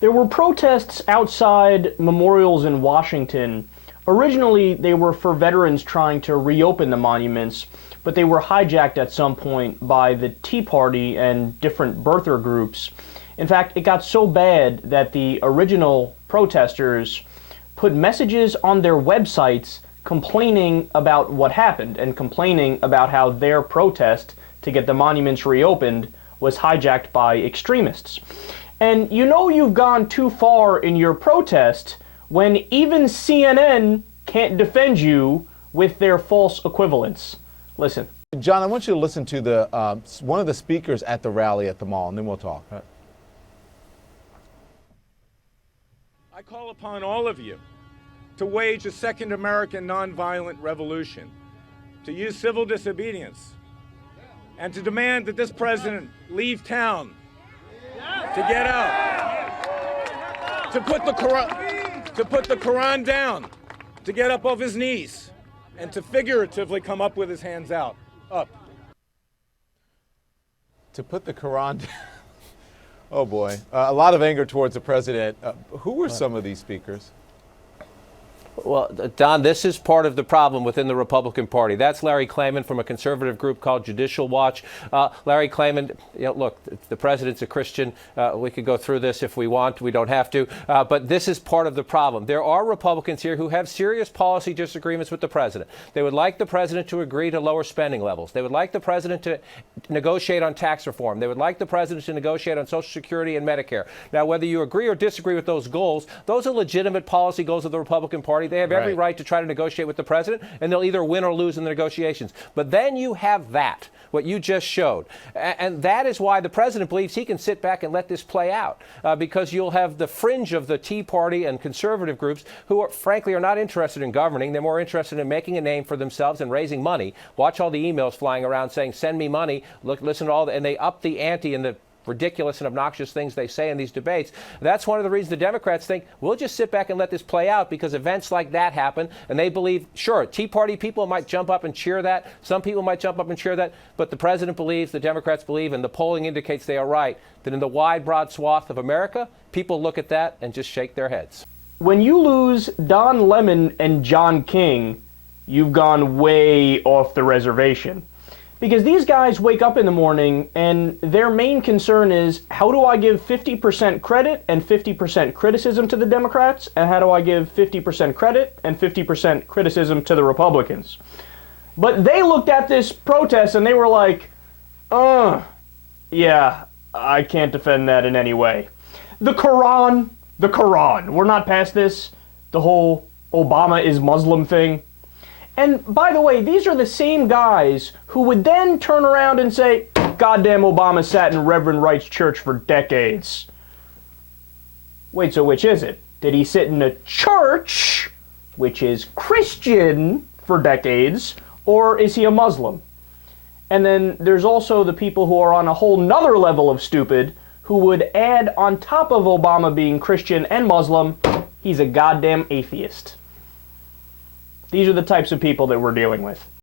There were protests outside memorials in Washington. Originally, they were for veterans trying to reopen the monuments, but they were hijacked at some point by the Tea Party and different birther groups. In fact, it got so bad that the original protesters put messages on their websites complaining about what happened and complaining about how their protest to get the monuments reopened was hijacked by extremists. And you know you've gone too far in your protest when even CNN can't defend you with their false equivalents. Listen. John, I want you to listen to the one of the speakers at the rally at the mall, and then we'll talk. I call upon all of you to wage a second American nonviolent revolution, to use civil disobedience, and to demand that this president leave town, to get out, to put the Quran down, to get up off his knees, and to figuratively come up with his hands out, up. To put the Quran down. Oh boy, a lot of anger towards the president. Who were some of these speakers? Well, Don, this is part of the problem within the Republican Party. That's Larry Klayman from a conservative group called Judicial Watch. Larry Klayman, look, the president's a Christian. We could go through this if we want. We don't have to. But this is part of the problem. There are Republicans here who have serious policy disagreements with the president. They would like the president to agree to lower spending levels. They would like the president to negotiate on tax reform. They would like the president to negotiate on Social Security and Medicare. Now, whether you agree or disagree with those goals, those are legitimate policy goals of the Republican Party. They have every right to try to negotiate with the president, and they'll either win or lose in the negotiations. But then you have that, what you just showed. And that is why the president believes he can sit back and let this play out, because you'll have the fringe of the Tea Party and conservative groups who, frankly, are not interested in governing. They're more interested in making a name for themselves and raising money. Watch all the emails flying around saying, send me money. Look, listen to all and they up the ante in the ridiculous and obnoxious things they say in these debates. That's one of the reasons the Democrats think we'll just sit back and let this play out, because events like that happen, and they believe, sure, Tea Party people might jump up and cheer that. Some people might jump up and cheer that, but the president believes, the Democrats believe, and the polling indicates they are right, that in the wide, broad swath of America, people look at that and just shake their heads. When you lose Don Lemon and John King, you've gone way off the reservation. Because these guys wake up in the morning and their main concern is, how do I give 50% credit and 50% criticism to the Democrats? And how do I give 50% credit and 50% criticism to the Republicans? But they looked at this protest and they were like, yeah, I can't defend that in any way. The Quran. We're not past this. The whole Obama is Muslim thing. And by the way, these are the same guys who would then turn around and say, goddamn Obama sat in Reverend Wright's church for decades. Wait, so which is it? Did he sit in a church, which is Christian, for decades, or is he a Muslim? And then there's also the people who are on a whole nother level of stupid who would add on top of Obama being Christian and Muslim, he's a goddamn atheist. These are the types of people that we're dealing with.